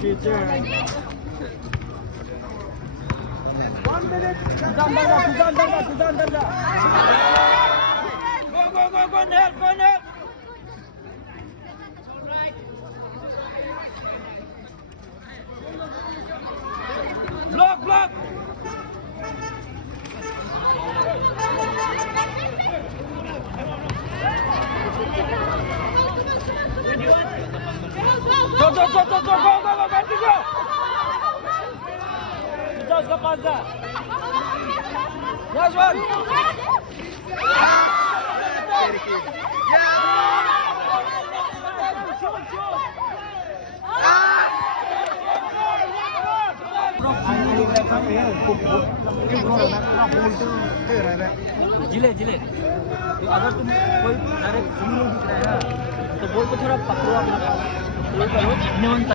तुझा अंदर जा go net block go Benji go तुझा उसका पास जा Last one जिले अगर तुम कोई डायरेक्ट दिख रहा है ना तो बॉल को थोड़ा पकड़ो अपना